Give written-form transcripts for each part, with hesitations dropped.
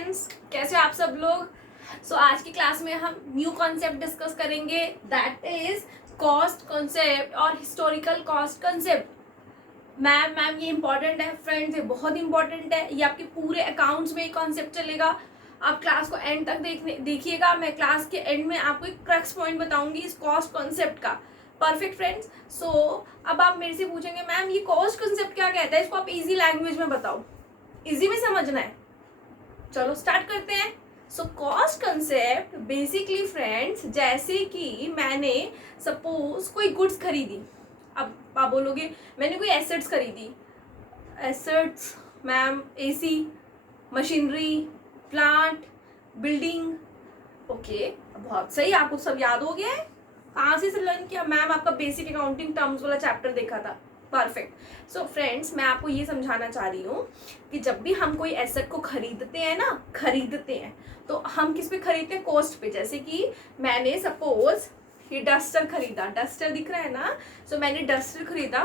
Friends, कैसे हो आप सब लोग। आज की क्लास में हम न्यू कॉन्सेप्ट डिस्कस करेंगे, दैट इज कॉस्ट कॉन्सेप्ट और हिस्टोरिकल कॉस्ट कॉन्सेप्ट। मैम ये इंपॉर्टेंट है फ्रेंड्स, ये बहुत इंपॉर्टेंट है। ये आपके पूरे अकाउंट्स में ये कॉन्सेप्ट चलेगा। आप क्लास को एंड तक देखिएगा। मैं क्लास के एंड में आपको एक क्रक्स पॉइंट बताऊंगी इस कॉस्ट कॉन्सेप्ट का। Perfect friends. अब आप मेरे से पूछेंगे मैम ये कॉस्ट कॉन्सेप्ट क्या कहता है, इसको आप इजी लैंग्वेज में बताओ, इजी में समझना है। चलो स्टार्ट करते हैं। कॉस्ट कंसेप्ट बेसिकली फ्रेंड्स, जैसे कि मैंने सपोज कोई गुड्स खरीदी। अब आप बोलोगे मैंने कोई एसेट्स खरीदी। Assets ma'am AC, machinery, plant, building. Okay, बहुत सही, आपको सब याद हो गया है। कहाँ से लर्न किया मैम? आपका बेसिक अकाउंटिंग टर्म्स वाला चैप्टर देखा था। परफेक्ट। फ्रेंड्स, मैं आपको ये समझाना चाह रही हूँ कि जब भी हम कोई एसेट को खरीदते हैं तो हम किस पे खरीदते हैं? कॉस्ट पे। जैसे कि मैंने सपोज ये डस्टर खरीदा, डस्टर दिख रहा है ना। मैंने डस्टर खरीदा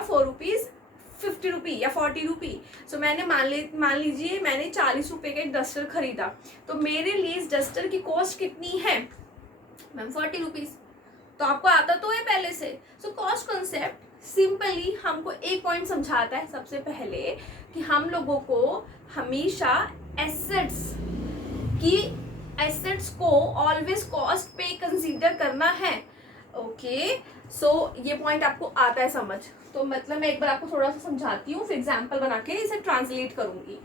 ₹50 या ₹40। मैंने मान लीजिए मैंने ₹40 का एक डस्टर खरीदा, तो मेरे लिए इस डस्टर की कॉस्ट कितनी है मैम? ₹40। तो आपको आता तो है पहले से। कॉस्ट कॉन्सेप्ट सिंपली हमको एक पॉइंट समझाता है सबसे पहले कि हम लोगों को हमेशा एसेट्स को ऑलवेज कॉस्ट पे कंसीडर करना है। ओके, ये पॉइंट आपको आता है समझ। तो मतलब मैं एक बार आपको थोड़ा सा समझाती हूँ, फिर एग्जांपल बना के इसे ट्रांसलेट करूंगी।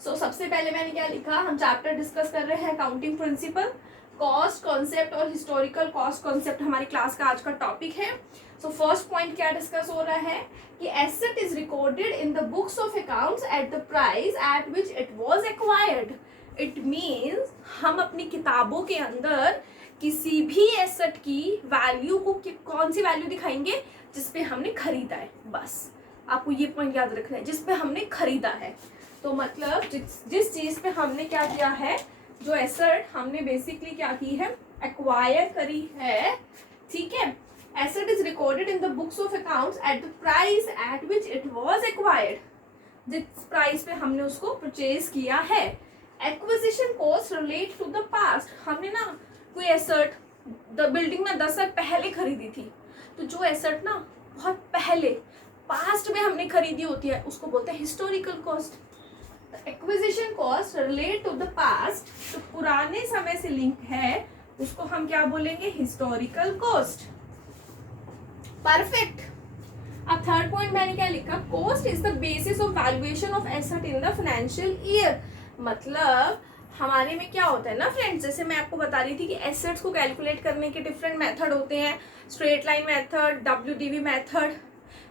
सबसे पहले मैंने क्या लिखा, हम चैप्टर डिस्कस कर रहे हैं अकाउंटिंग प्रिंसिपल। कॉस्ट कॉन्सेप्ट और हिस्टोरिकल कॉस्ट कॉन्सेप्ट हमारी क्लास का आज का टॉपिक है। फर्स्ट पॉइंट क्या डिस्कस हो रहा है कि asset is recorded in the books of accounts at the price at which it was acquired. It means हम अपनी किताबों के अंदर किसी भी एसेट की वैल्यू को कौन सी वैल्यू दिखाएंगे? जिसपे हमने खरीदा है। बस आपको ये पॉइंट याद रखना है, जिसपे हमने खरीदा है। तो मतलब जिस चीज पे हमने क्या किया है, जो एसेट हमने बेसिकली क्या की है, एक्वायर करी है। ठीक है, asset is recorded in the books of accounts at the price at which it was acquired. जिस प्राइस पे हमने उसको परचेज किया है। Acquisition cost relate to the past. हमने ना कोई एसेट बिल्डिंग में 10 साल पहले खरीदी थी, तो जो एसेट ना बहुत पहले पास्ट में हमने खरीदी होती है उसको बोलते हैं historical cost. Acquisition cost relate to the past, तो पुराने समय से लिंक है, उसको हम क्या बोलेंगे? Historical cost. परफेक्ट। अब थर्ड पॉइंट मैंने क्या लिखा, cost is the basis of valuation of asset in the financial year. मतलब हमारे में क्या होता है ना फ्रेंड्स, जैसे मैं आपको बता रही थी कि एसेट्स को कैलकुलेट करने के डिफरेंट मेथड होते हैं। Straight line method, WDV method.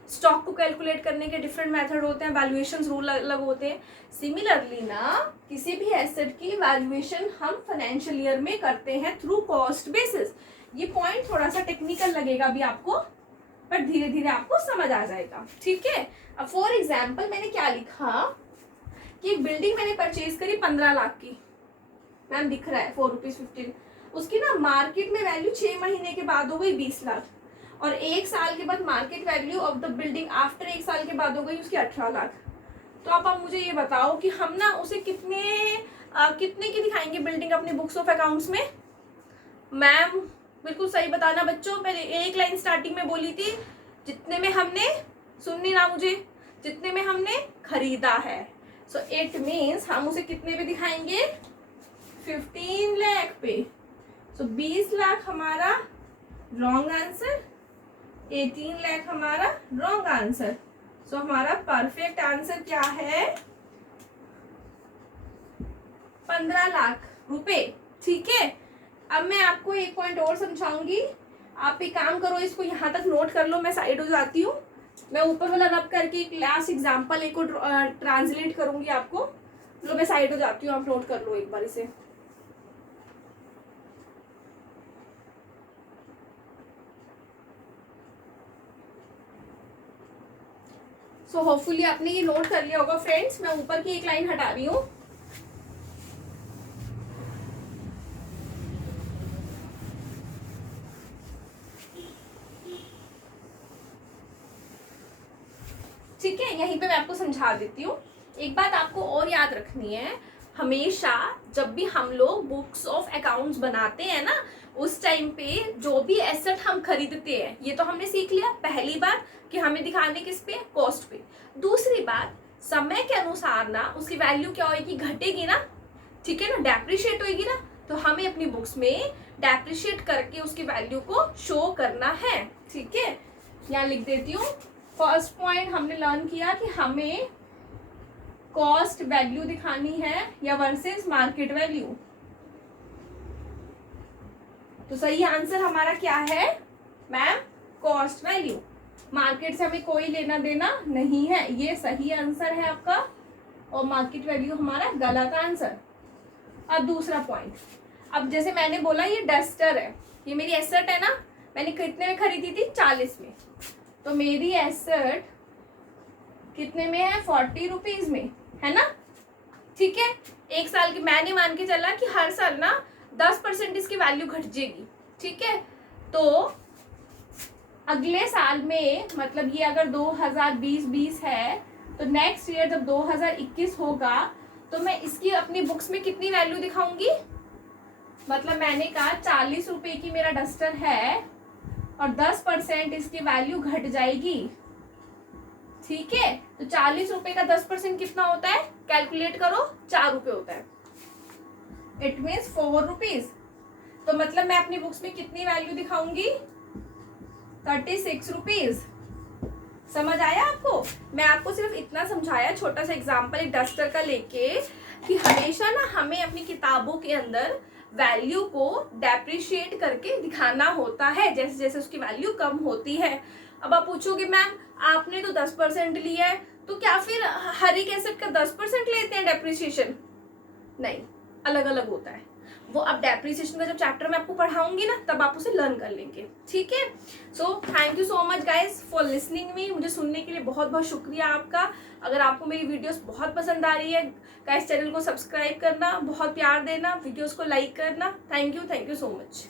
Stock को कैलकुलेट करने के डिफरेंट मेथड होते हैं, वैल्यूएशन रूल अलग होते हैं। सिमिलरली ना किसी भी एसेट की वैल्यूएशन हम फाइनेंशियल ईयर में करते हैं थ्रू कॉस्ट बेसिस। ये पॉइंट थोड़ा सा टेक्निकल लगेगा अभी आपको, पर धीरे धीरे आपको समझ आ जाएगा। ठीक है। अब फॉर एग्जाम्पल मैंने क्या लिखा कि एक बिल्डिंग मैंने परचेज करी 15 लाख की। मैम दिख रहा है ₹4.15। उसकी ना मार्केट में वैल्यू 6 महीने के बाद हो गई 20 लाख, और 1 साल के बाद market value of the building after 1 साल के बाद हो गई उसकी 18 लाख। तो आप मुझे ये बताओ कि हम ना उसे कितने की दिखाएंगे बिल्डिंग अपने बुक्स ऑफ अकाउंट्स में? मैम बिल्कुल सही बताना बच्चों, मैंने एक लाइन स्टार्टिंग में बोली थी, जितने में हमने, सुननी ना मुझे, जितने में हमने खरीदा है। इट मीन्स हम उसे कितने पे दिखाएंगे? 15 लाख पे। 20 लाख हमारा रॉन्ग आंसर, 18 लाख हमारा रॉन्ग आंसर। हमारा परफेक्ट आंसर क्या है? 15 लाख रुपए। ठीक है। अब मैं आपको एक पॉइंट और समझाऊंगी। आप एक काम करो, इसको यहाँ तक नोट कर लो, मैं साइड हो जाती हूँ। मैं ऊपर वाला रब करके एक लास्ट एग्जांपल एक और ट्रांसलेट करूंगी आपको। लो मैं साइड हो जाती हूँ, आप नोट कर लो एक बार इसे। होपफुली आपने ये नोट कर लिया होगा फ्रेंड्स। मैं ऊपर की एक लाइन हटा रही हूँ। ठीक है, यहीं पे मैं आपको समझा देती हूँ। एक बात आपको और याद रखनी है, हमेशा जब भी हम लोग बुक्स ऑफ अकाउंट्स बनाते हैं ना, उस टाइम पे जो भी एसेट हम खरीदते हैं, ये तो हमने सीख लिया पहली बात कि हमें दिखाने किस पे, कॉस्ट पे। दूसरी बात, समय के अनुसार ना उसकी वैल्यू क्या होगी, घटेगी ना, ठीक है ना, डेप्रिशिएट होगी ना, तो हमें अपनी बुक्स में डेप्रिशिएट करके उसकी वैल्यू को शो करना है, ठीक है। यहाँ लिख देती हूँ। फर्स्ट पॉइंट हमने लर्न किया कि हमें कॉस्ट वैल्यू दिखानी है या वर्सेस मार्केट वैल्यू। तो सही आंसर हमारा क्या है मैम, कॉस्ट वैल्यू। मार्केट से हमें कोई लेना देना नहीं है, ये सही आंसर है आपका, और मार्केट वैल्यू हमारा गलत आंसर। अब दूसरा पॉइंट, अब जैसे मैंने बोला ये डस्टर है, ये मेरी एसेट है ना, मैंने कितने में खरीदी थी, 40 में, तो मेरी एसेट कितने में है, 40 रुपीज में, है ना, ठीक है। एक साल की मैंने मान के चला कि हर साल ना 10% इसकी वैल्यू घट जाएगी, ठीक है। तो अगले साल में, मतलब ये अगर 2020 है, तो नेक्स्ट ईयर जब 2021 होगा, तो मैं इसकी अपनी बुक्स में कितनी वैल्यू दिखाऊंगी, मतलब मैंने कहा 40 रुपए की मेरा डस्टर है और 10% इसकी वैल्यू घट जाएगी, ठीक है। तो 40 रुपए का 10% कितना होता है, कैलकुलेट करो, 4 रुपए होता है, इट मीन्स 4 रुपीज। तो मतलब मैं अपनी बुक्स में कितनी वैल्यू दिखाऊंगी, 36 रुपीज। समझ आया आपको? मैं आपको सिर्फ इतना समझाया, छोटा सा एग्जांपल एक डस्टर का लेके, कि हमेशा ना हमें अपनी किताबों के अंदर वैल्यू को डेप्रिशिएट करके दिखाना होता है, जैसे जैसे उसकी वैल्यू कम होती है। अब आप पूछोगे मैम आपने तो 10% लिया है, तो क्या फिर हर एक एसेट का 10% लेते हैं डेप्रिसिएशन? नहीं, अलग अलग होता है वो। अब डेप्रिसिएशन का जब चैप्टर में आपको पढ़ाऊंगी ना, तब आप उसे लर्न कर लेंगे, ठीक है। So thank you so much guys for listening me, मुझे सुनने के लिए बहुत बहुत शुक्रिया आपका। अगर आपको मेरी वीडियोस बहुत पसंद आ रही है गाइज, चैनल को सब्सक्राइब करना, बहुत प्यार देना, वीडियोस को लाइक करना। Thank you so much.